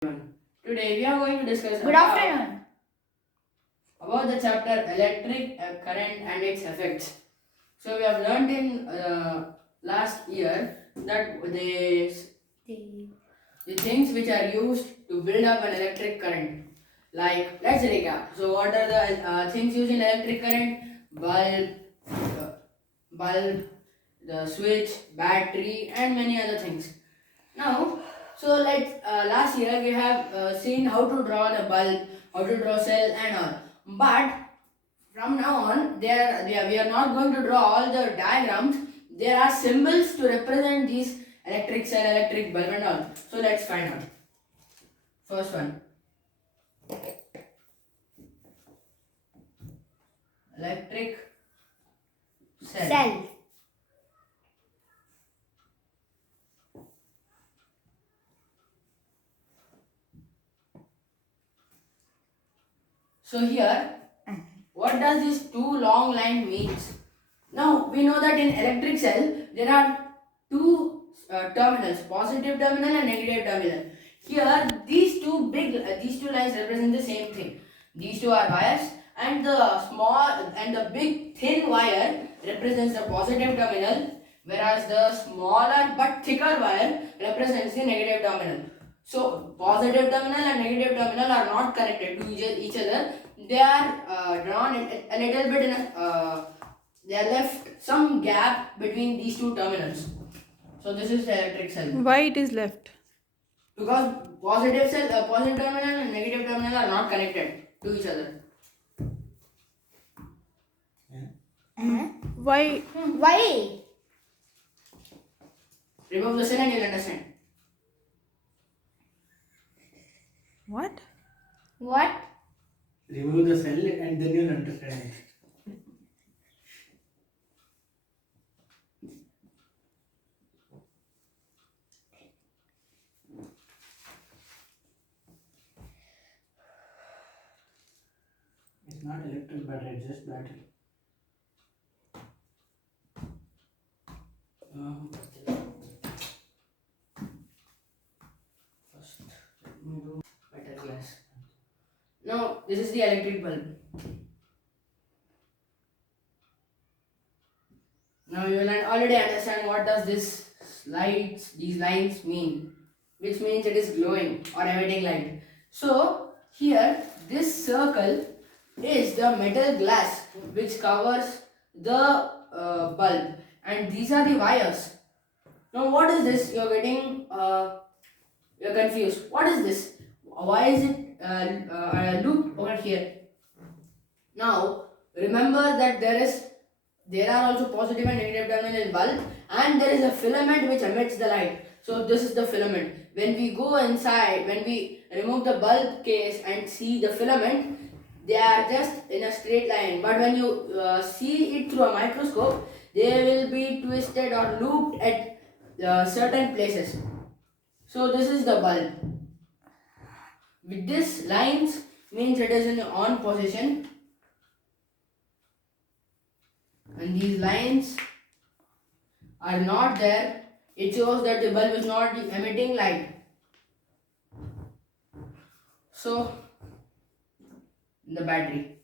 Today we are going to discuss Good afternoon. about the chapter electric current and its effects. So we have learned in last year that the things which are used to build up an electric current. Like let's recap. So what are the things used in electric current? Uh, bulb, the switch, battery, and many other things. Now, so let's last year we have seen how to draw the bulb, how to draw cell and all. But from now on, we are not going to draw all the diagrams. There are symbols to represent these electric cell, electric bulb and all. So let's find out. First one, electric cell. So here, what does this two long line means? Now we know that in electric cell there are two terminals, positive terminal and negative terminal. Here these two lines represent the same thing. These two are wires, and the small and the big thin wire represents the positive terminal, whereas the smaller but thicker wire represents the negative terminal. So positive terminal and negative terminal are not connected to each other. They are drawn a little bit in they are left some gap between these two terminals. So this is the electric cell. Why it is left? Because positive terminal and negative terminal are not connected to each other. Why? Why? Remove the cell and you'll understand. What? What? Remove the cell and then you'll understand it. It's not electric battery, it's just battery. First, let me do better glass. Now this is the electric bulb. Now you will already understand what does these lines mean, which means it is glowing or emitting light. So here this circle is the metal glass which covers the bulb, and these are the wires. Now what is this? You're confused. What is this? Why is it looped over here? Now remember that there are also positive and negative terminal in bulb, and there is a filament which emits the light. So this is the filament. When we go inside, when we remove the bulb case and see the filament, they are just in a straight line. But when you see it through a microscope, they will be twisted or looped at certain places. So this is the bulb. With this lines means it is in the on position, and these lines are not there. It shows that the bulb is not emitting light. So the battery.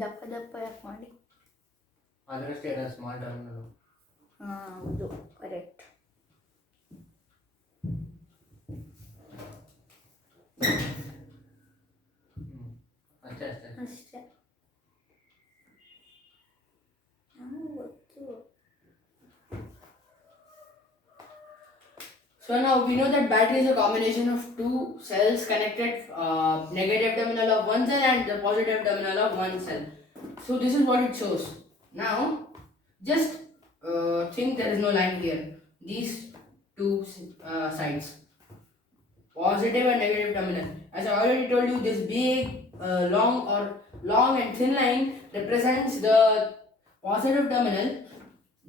ದಪ್ಪ ದಪ್ಪ ಯಾಕೆ ಮಾಡಿ ಅದರಷ್ಟೇ small terminal. ಹೌದು correct. ಅಷ್ಟೇ ಅಷ್ಟೇ ಗೊತ್ತು. So now we know that battery is a combination of two cells connected, negative terminal of one cell and the positive terminal of one cell. So this is what it shows. Now just think there is no line here. These two sides. positive and negative terminal. As I already told you, this big, long and thin line represents the positive terminal.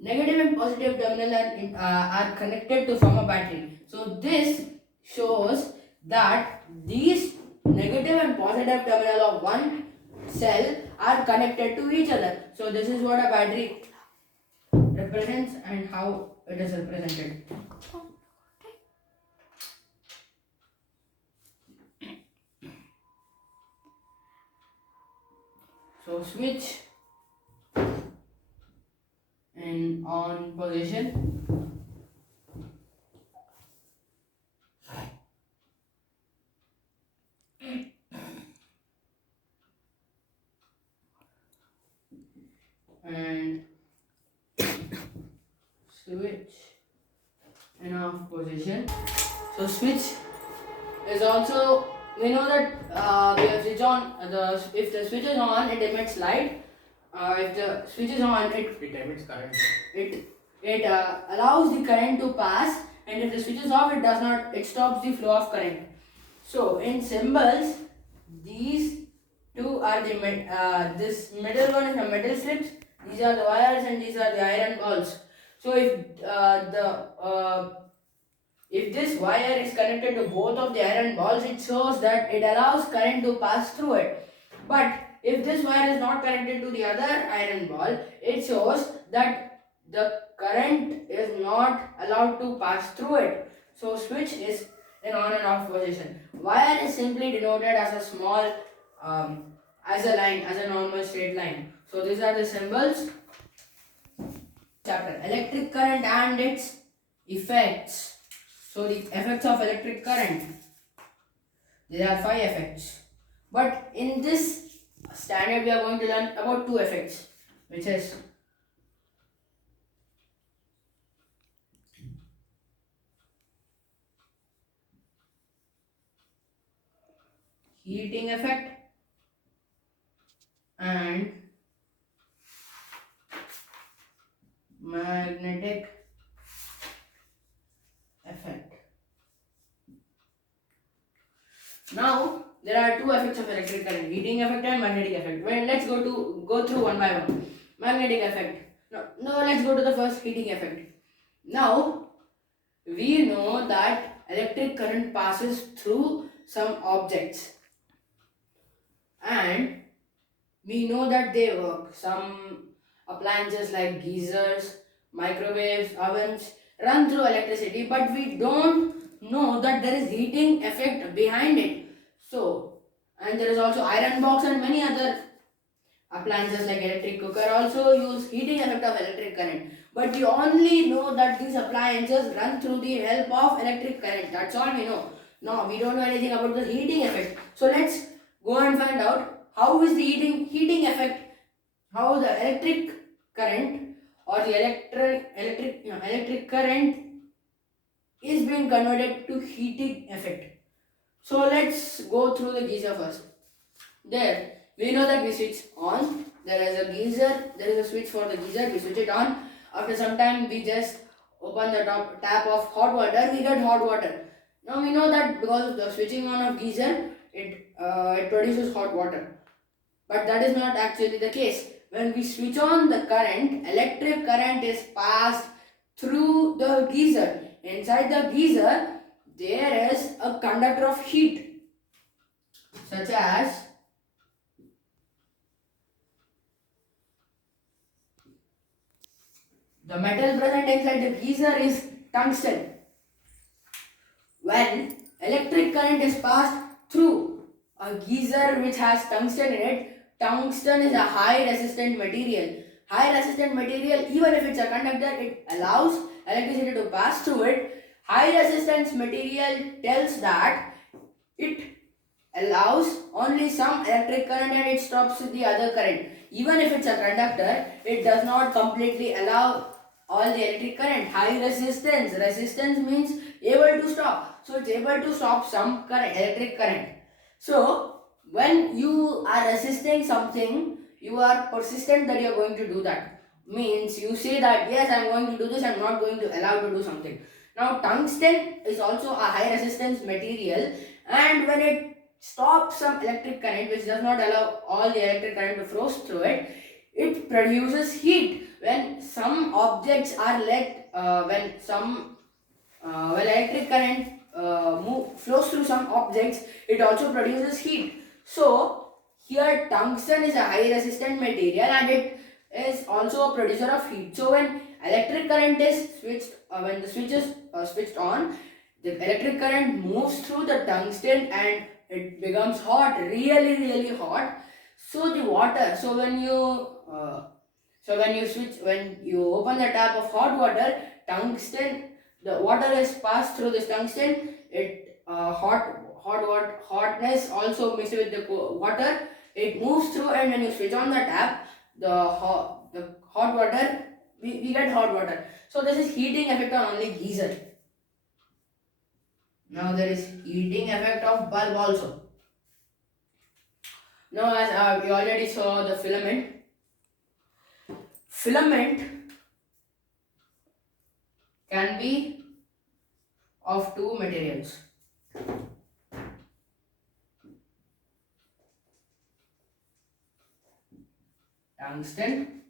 Negative and positive terminal are connected to form a battery. So this shows that these negative and positive terminal of one cell are connected to each other. So this is what a battery represents and how it is represented. So switch in on position. And switch in off position. So switch is also, we know that we have switch on if the switch is on, it emits light. If the switch is on, It emits current. it allows the current to pass, and if the switch is off, it does not, it stops the flow of current. So in symbols, these two are the this middle one is the metal strips, these are the wires, and these are the iron balls. So if this wire is connected to both of the iron balls, it shows that it allows current to pass through it. But if this wire is not connected to the other iron ball, it shows that the current is not allowed to pass through it. So switch is in on and off position. Wire is simply denoted as a small, as a line, as a normal straight line. So these are the symbols. Chapter electric current and its effects. So the effects of electric current. There are 5 effects. But in this standard we are going to learn about 2 effects, which is heating effect and magnetic effect. Now there are 2 effects of electric current: heating effect and magnetic effect. Well, let's go through one by one. Magnetic effect. Now let's go to the first, heating effect. Now we know that electric current passes through some objects, and we know that they work. Some appliances like geysers, microwaves, ovens run through electricity, but we don't know that there is heating effect behind it. So, and there is also iron box and many other appliances like electric cooker also use heating effect of electric current. But we only know that these appliances run through the help of electric current. That's all we know. No, we don't know anything about the heating effect. So let's go and find out how is the heating effect, how the electric current or the electric current is being converted to heating effect. So let's go through the geyser first. There, we know that we switch on. There is a geyser, there is a switch for the geyser, we switch it on. After some time, we just open the tap of hot water, we get hot water. Now we know that because of the switching on of geyser, it produces hot water. But that is not actually the case. When we switch on the current, electric current is passed through the geyser. Inside the geyser, there is a conductor of heat, such as the metal present inside the geyser is tungsten. When electric current is passed through a geyser which has tungsten in it, tungsten is a high resistant material. High resistant material, even if it's a conductor, it allows electricity to pass through it. High resistance material tells that it allows only some electric current and it stops the other current. Even if it's a conductor, it does not completely allow all the electric current. High resistance. Resistance means able to stop. So it's able to stop some current, electric current. So when you are resisting something, you are persistent that you are going to do that. Means you say that yes, I am going to do this, I am not going to allow to do something. Now, tungsten is also a high resistance material, and when it stops some electric current, which does not allow all the electric current to flow through it, it produces heat. When some objects are when electric current flows through some objects, it also produces heat. So here tungsten is a high resistant material and it is also a producer of heat. So when electric current is switched, when the switch is switched on, the electric current moves through the tungsten and it becomes hot, really hot. So the water, when you open the tap of hot water, tungsten, the water is passed through this tungsten. It hotness also mixed with the water. It moves through, and when you switch on the tap, the hot water, we get hot water. So this is heating effect on only geyser. Now there is heating effect of bulb also. Now as we already saw the filament. Filament can be of two materials. Tungsten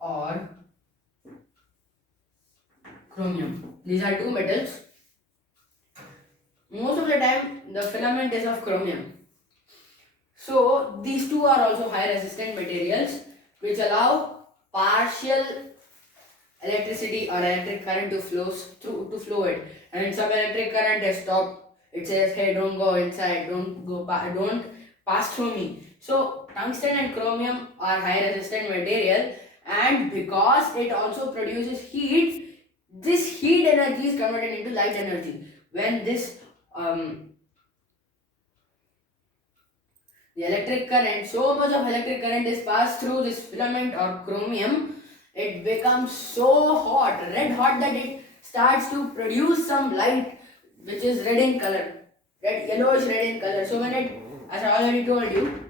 or chromium. These are two metals. Most of the time the filament is of chromium. So these two are also high resistant materials which allow partial electricity or electric current to flow it. And some electric current is stopped. It says, hey, don't go inside, don't pass through me. So tungsten and chromium are high resistant material, and because it also produces heat, this heat energy is converted into light energy. When this the electric current, so much of electric current is passed through this filament or chromium, it becomes so hot, red hot, that it starts to produce some light which is red in color, yellowish red in color. So when it, as I already told you,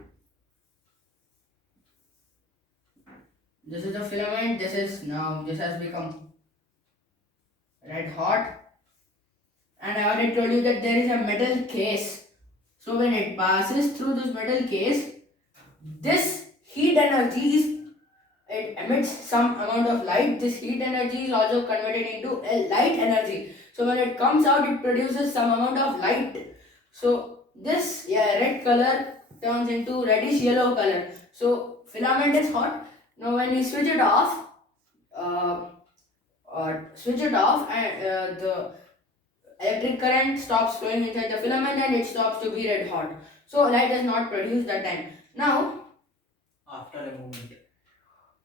this is the filament, this has become red hot, and I already told you that there is a metal case. So when it passes through this metal case, this heat energy it emits some amount of light. This heat energy is also converted into a light energy. So when it comes out, it produces some amount of light. So this red color turns into reddish yellow color. So filament is hot. Now when we switch it off, and the electric current stops flowing inside the filament and it stops to be red hot. So light is not produced that time. After a moment.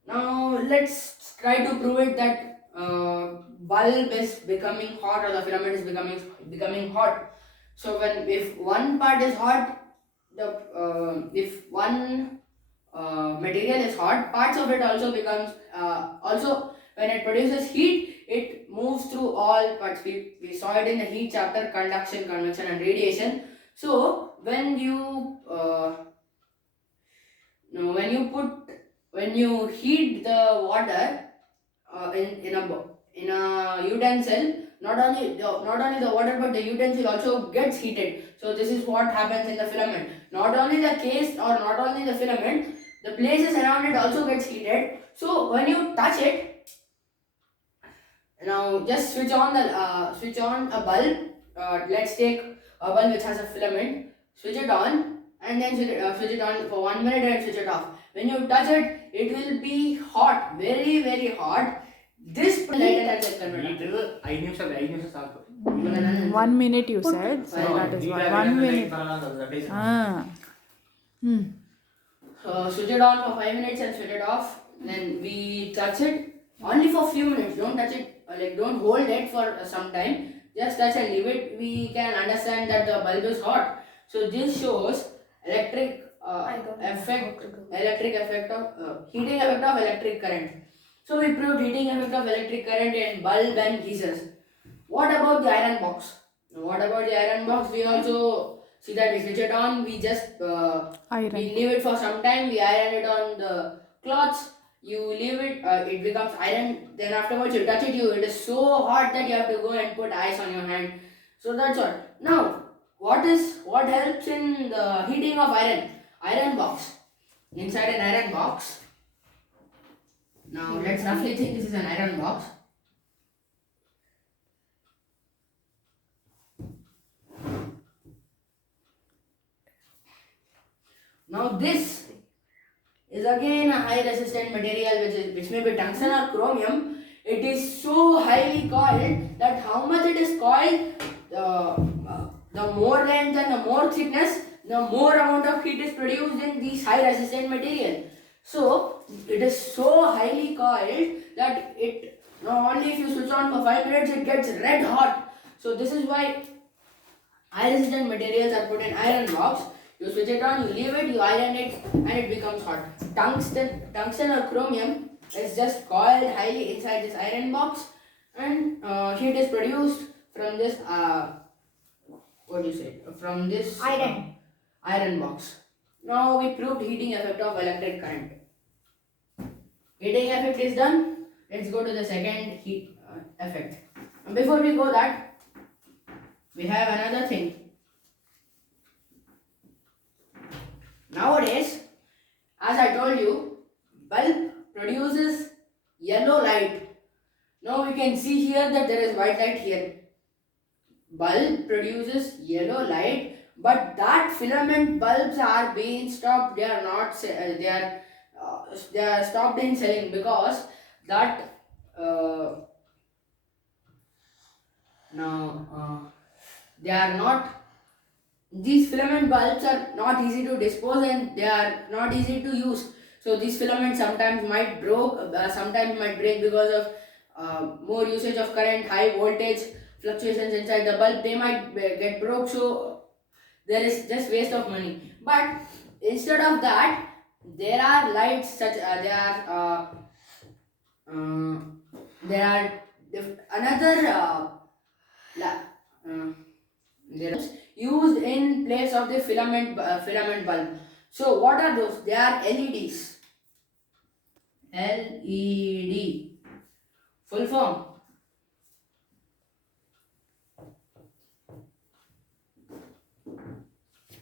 Now let's try to prove it that bulb is becoming hot or the filament is becoming hot. So if one part is hot, if one material is hot, parts of it also becomes also when it produces heat, it moves through all parts. We saw it in the heat chapter, conduction, convection and radiation. So when you heat the water in a utensil, not only the water but the utensil also gets heated. So this is what happens in the filament. Not only the case or not only the filament, the places around it also gets heated. So when you touch it, now just switch on a bulb. Let's take a bulb which has a filament, switch it on, and then switch it on for 1 minute and switch it off. When you touch it, it will be hot, very hot. This light energy is converted. 1 minute you said, so that is why 1 minute. Ah. Switch it on for 5 minutes and switch it off. Then we touch it only for few minutes. Don't touch it, don't hold it for some time. Just touch and leave it. We can understand that the bulb is hot. So this shows heating effect of electric current. So we proved heating effect of electric current in bulb and geysers. What about the iron box? We also see that we switch it on. We just Iron. we leave it for some time. We iron it on the cloths. you leave it, it becomes iron. Then afterwards you touch it, it is so hot that you have to go and put ice on your hand. So that's all. Now, what helps in the heating of iron? Iron box. Inside an iron box. Now let's roughly think this is an iron box. Now this is again a high resistant material which may be tungsten or chromium. It is so highly coiled that how much it is coiled, the more length and the more thickness, the more amount of heat is produced in these high resistant material. So it is so highly coiled that it, now only if you switch on for 5 minutes it gets red hot. So this is why high resistant materials are put in iron box. You switch it on, you leave it, you iron it, and it becomes hot. Tungsten or chromium is just coiled highly inside this iron box, and heat is produced from this from this iron box. Now we proved heating effect of electric current. Heating effect is done. Let's go to the second heat effect. And before we go that, we have another thing. Nowadays, as I told you, bulb produces yellow light. Now we can see here that there is white light here. Bulb produces yellow light, but that filament bulbs are being stopped. They are not. They are stopped in selling because that they are not. These filament bulbs are not easy to dispose and they are not easy to use. So these filaments sometimes might sometimes might break because of more usage of current, high voltage fluctuations inside the bulb. They might get broke. So there is just waste of money. But instead of that, there are lights such there are another there is used in place of the filament bulb. So what are those? They are LEDs. LED. Full form.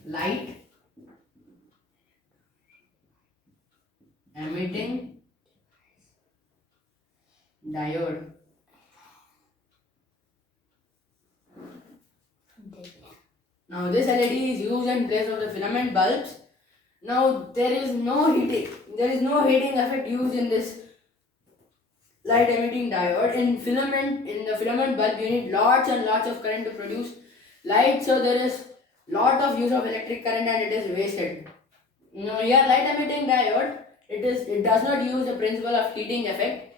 Light emitting diode. Now this LED is used in place of the filament bulbs. Now there is no heating effect used in this light emitting diode. In the filament bulb you need lots and lots of current to produce light, so there is lot of use of electric current and it is wasted. Now here light emitting diode, it does not use the principle of heating effect.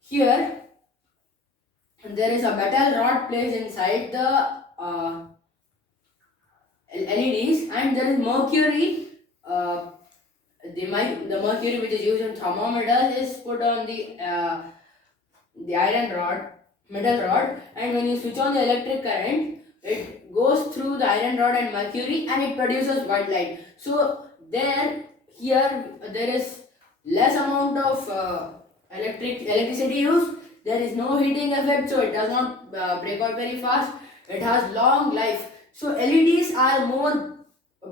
Here there is a metal rod placed inside the LEDs, and there is mercury. The mercury which is used in thermometers is put on the metal rod, and when you switch on the electric current, it goes through the iron rod and mercury and it produces white light. So here there is less amount of electricity used. There is no heating effect, so it does not break out very fast. It has long life. So LEDs are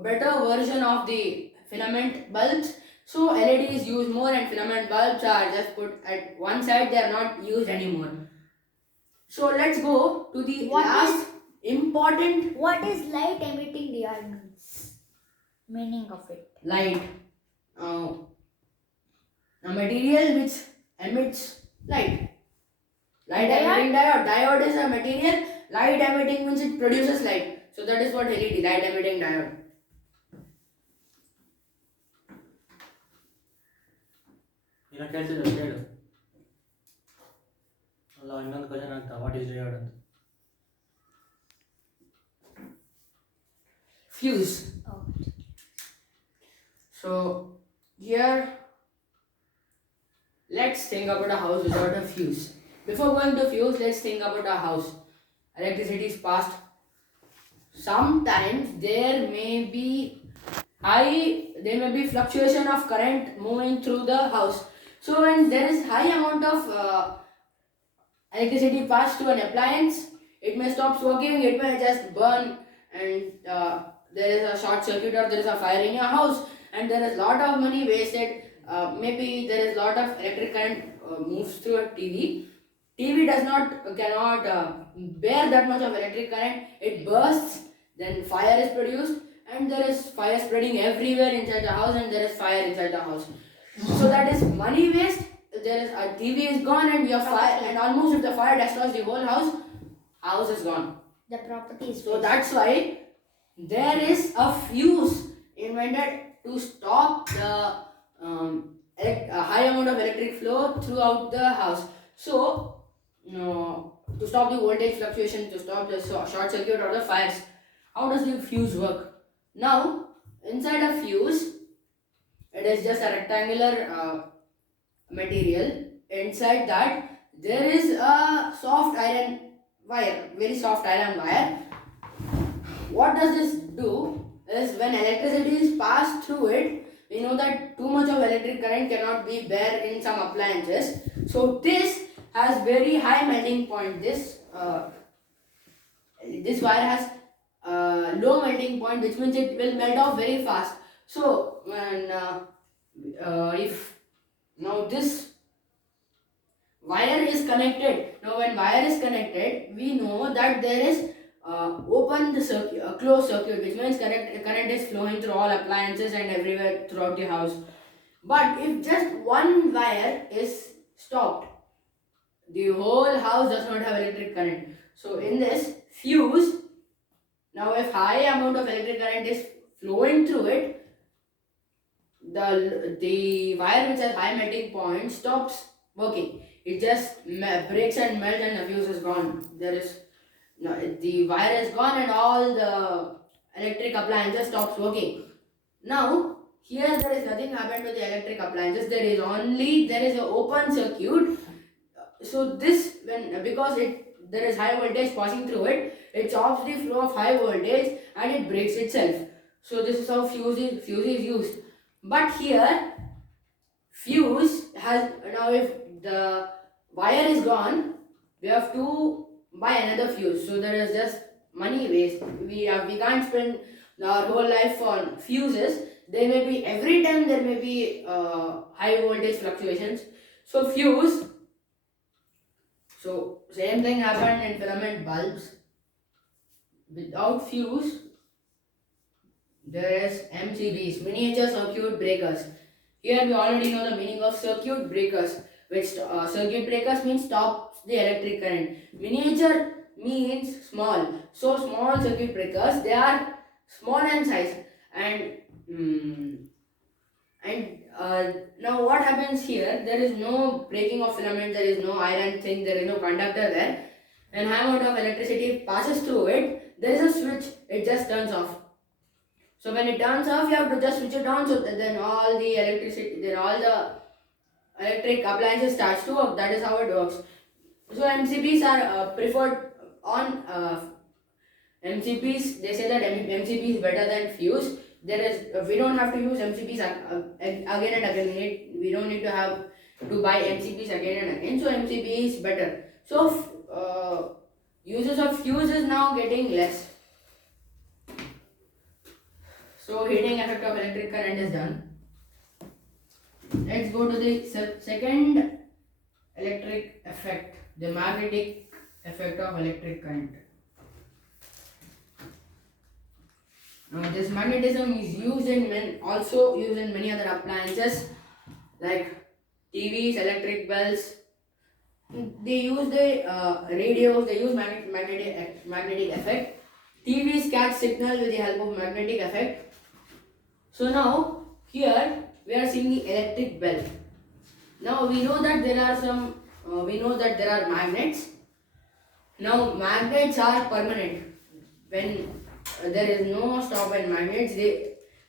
better version of the filament bulbs. So LEDs use more and filament bulbs are just put at one side. They are not used anymore. So let's go to the last important. What is light emitting diode? Meaning of it. Light. A material which emits light. Light emitting diode. Diode is a material. Light emitting means it produces light. So that is what LED, light emitting diode. ಇನ್ನೊಂದು question ಅಂತ, what is diode ಅಂತ. Fuse. Oh. So here let's think about a house without a fuse. Before going to fuse, let's think about a house. Electricity is passed. Sometimes there may be fluctuation of current moving through the house. So when there is high amount of electricity passed to an appliance, it may stop working, it may just burn, and there is a short circuit or there is a fire in your house, and there is lot of money wasted. Maybe there is lot of electric current moves through a TV. TV does not cannot bear that much of electric current. It bursts, then fire is produced, and there is fire spreading everywhere inside the house, and there is fire inside the house. So that is money waste. There is a TV is gone, and your fire, and almost if the fire destroys the whole house is gone. The property is So waste. that's why there is a fuse invented to stop the high amount of electric flow throughout the house. So, to stop the voltage fluctuation, to stop the short circuit or the fires, how does the fuse work? Now, inside a fuse, it is just a rectangular material. Inside that, there is a soft iron wire, very soft iron wire. What does this do is when electricity is passed through it, we know that too much of electric current cannot be bear in some appliances. So this has very high melting point. This wire has low melting point, which means it will melt off very fast. So when if now this wire is connected, when wire is connected, we know that there is open the circuit, a closed circuit, which means current is flowing through all appliances and everywhere throughout the house. But if just one wire is stopped, the whole house does not have electric current. So in this fuse, now if high amount of electric current is flowing through it, the wire which has high melting point stops working. It just breaks and melts, and the fuse is gone. The wire is gone, and all the electric appliances stops working. Now here there is nothing happened to the electric appliances. There is an open circuit. So this because there is high voltage passing through it, it stops the flow of high voltage and it breaks itself. So this is how fuse is used. But here fuse has, now if the wire is gone, we have to buy another fuse. So there is just money waste. We can't spend our whole life on fuses. There may be, every time there may be high voltage fluctuations. So fuse. So same thing happened in filament bulbs. Without fuse, there is MCBs, miniature circuit breakers. Here we already know the meaning of circuit breakers, which circuit breakers means stops the electric current. Miniature means small. So small circuit breakers, they are small in size, and now what happens here? There is no breaking of filament, there is no iron thing, there is no conductor there. When high amount of electricity passes through it, there is a switch, it just turns off. So when it turns off, you have to just switch it on, so then all the electric appliances starts to work. That is how it works. So MCBs are preferred on MCBs. They say that MCB is better than fuse. We don't have to use MCBs again and again. We don't need to buy MCBs again and again. So MCB is better. So uses of fuse is now getting less. So heating effect of electric current is done. Let's go to the second electric effect, the magnetic effect of electric current. Now this magnetism is also used in many other appliances like TVs, electric bells. They use the radios, they use magnetic effect. TVs catch signal with the help of magnetic effect. So now here we are seeing the electric bell. Now we know that there are magnets. Now magnets are permanent. When there is no stop in magnets,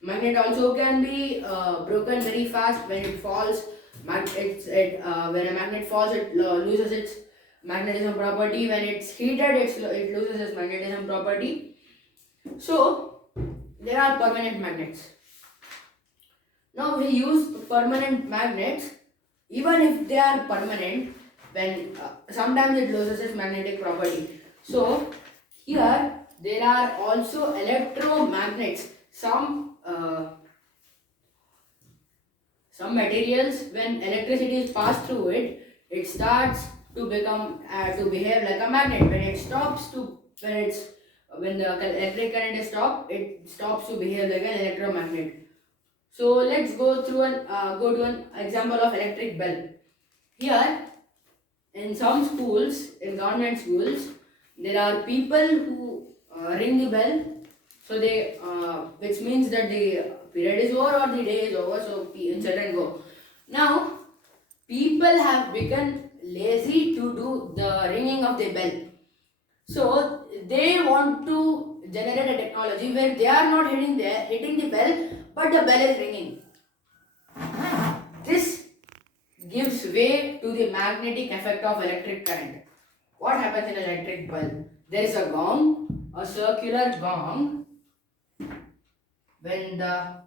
magnet also can be broken very fast. When it falls, when a magnet falls, it loses its magnetism property. When it's heated, it loses its magnetism property. So there are permanent magnets. Now we use permanent magnets even if they are permanent, when sometimes it loses its magnetic property. So here there are also electromagnets. Some materials, when electricity is passed through it, it starts to become to behave like a magnet. When it stops to when the electric current is stopped, it stops to behave like an electromagnet. So let's go to an example of electric bell. Here, in some schools, in government schools, there are people who ring the bell. So which means that the period is over or the day is over. So children go. Now, people have become lazy to do the ringing of the bell. So they want to generate a technology where they are not hitting the bell, but the bell is ringing. This gives way to the magnetic effect of electric current. What happens in an electric bulb? There is a gong, a circular gong. When the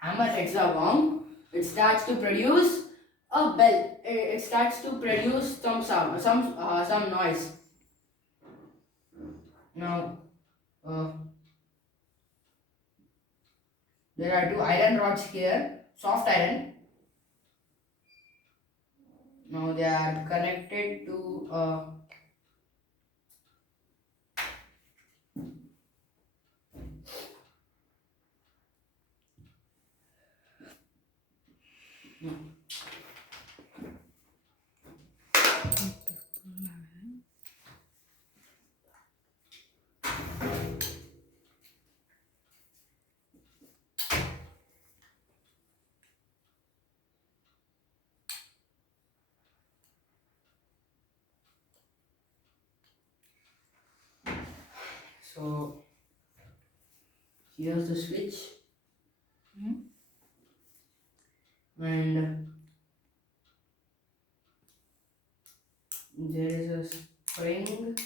hammer hits the gong, it starts to produce a bell. It starts to produce some sound, some noise. Now, there are two iron rods here, soft iron. Now they are connected to so here's the switch. And there is a spring.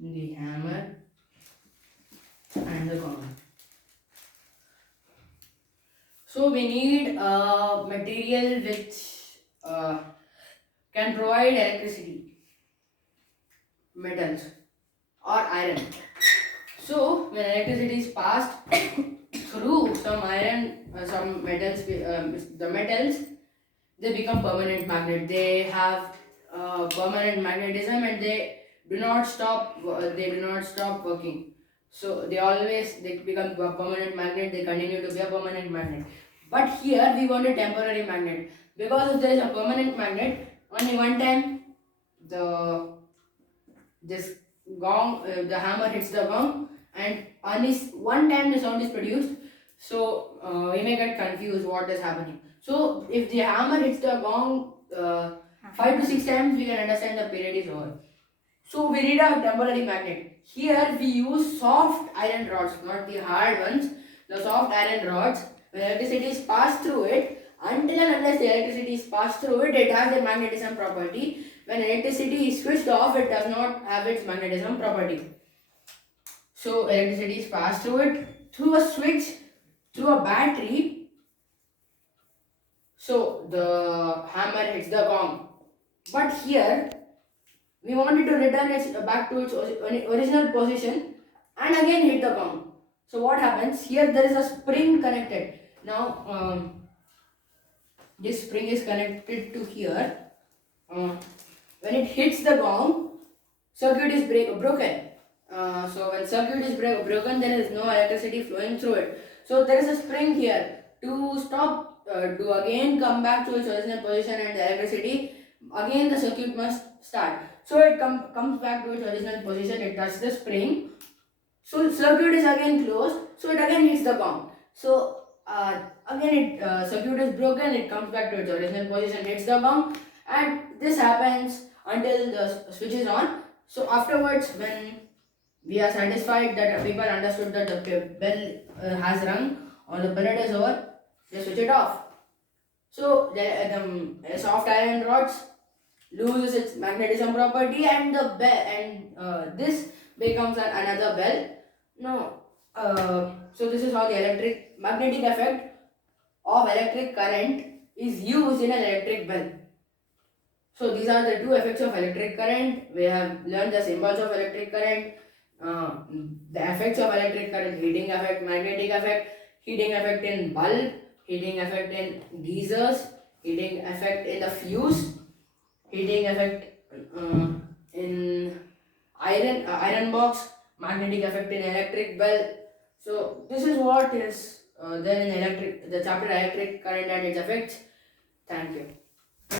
The hammer and the gong. So we need a material which can provide electricity, metals or iron. So when electricity is passed through some iron, some metals, the metals, they become permanent magnet. They have permanent magnetism and they do not stop. They do not stop working. So they become a permanent magnet. They continue to be a permanent magnet. But here we want a temporary magnet, because if there is a permanent magnet, only one time this gong, the hammer hits the gong, and only one time the sound is produced. So we may get confused what is happening. So if the hammer hits the gong 5 to 6 times, we can understand the period is over. So we need a temporary magnet. Here we use soft iron rods, not the hard ones. The soft iron rods, when electricity is passed through it, until and unless the electricity is passed through it, it has the magnetism property. When electricity is switched off, it does not have its magnetism property. So electricity is passed through it, through a switch, through a battery. So the hammer hits the gong. But here we wanted to return it back to its original position and again hit the gong. So what happens? Here there is a spring connected. Now this spring is connected to here. When it hits the gong, circuit is broken. So when circuit is broken, there is no electricity flowing through it. So there is a spring here to stop, to again come back to its original position, and the electricity, again the circuit must start. So it comes back to its original position, it touches the spring. So circuit is again closed, so it again hits the gong. So again circuit is broken, it comes back to its original position, hits the gong, and this happens until the switch is on. So afterwards, when we are satisfied that people understood that the bell has rung or the period is over, they switch it off. So the soft iron rods loses its magnetism property, and the bell, and this becomes another bell. No. So this is how the magnetic effect of electric current is used in an electric bulb. So these are the two effects of electric current. We have learned the symbols of electric current, the effects of electric current, heating effect, magnetic effect, heating effect in bulb, heating effect in geysers, heating effect in the fuse, heating effect in iron box, magnetic effect in electric bulb. So this is what is there in the chapter electric current and its effects. Thank you.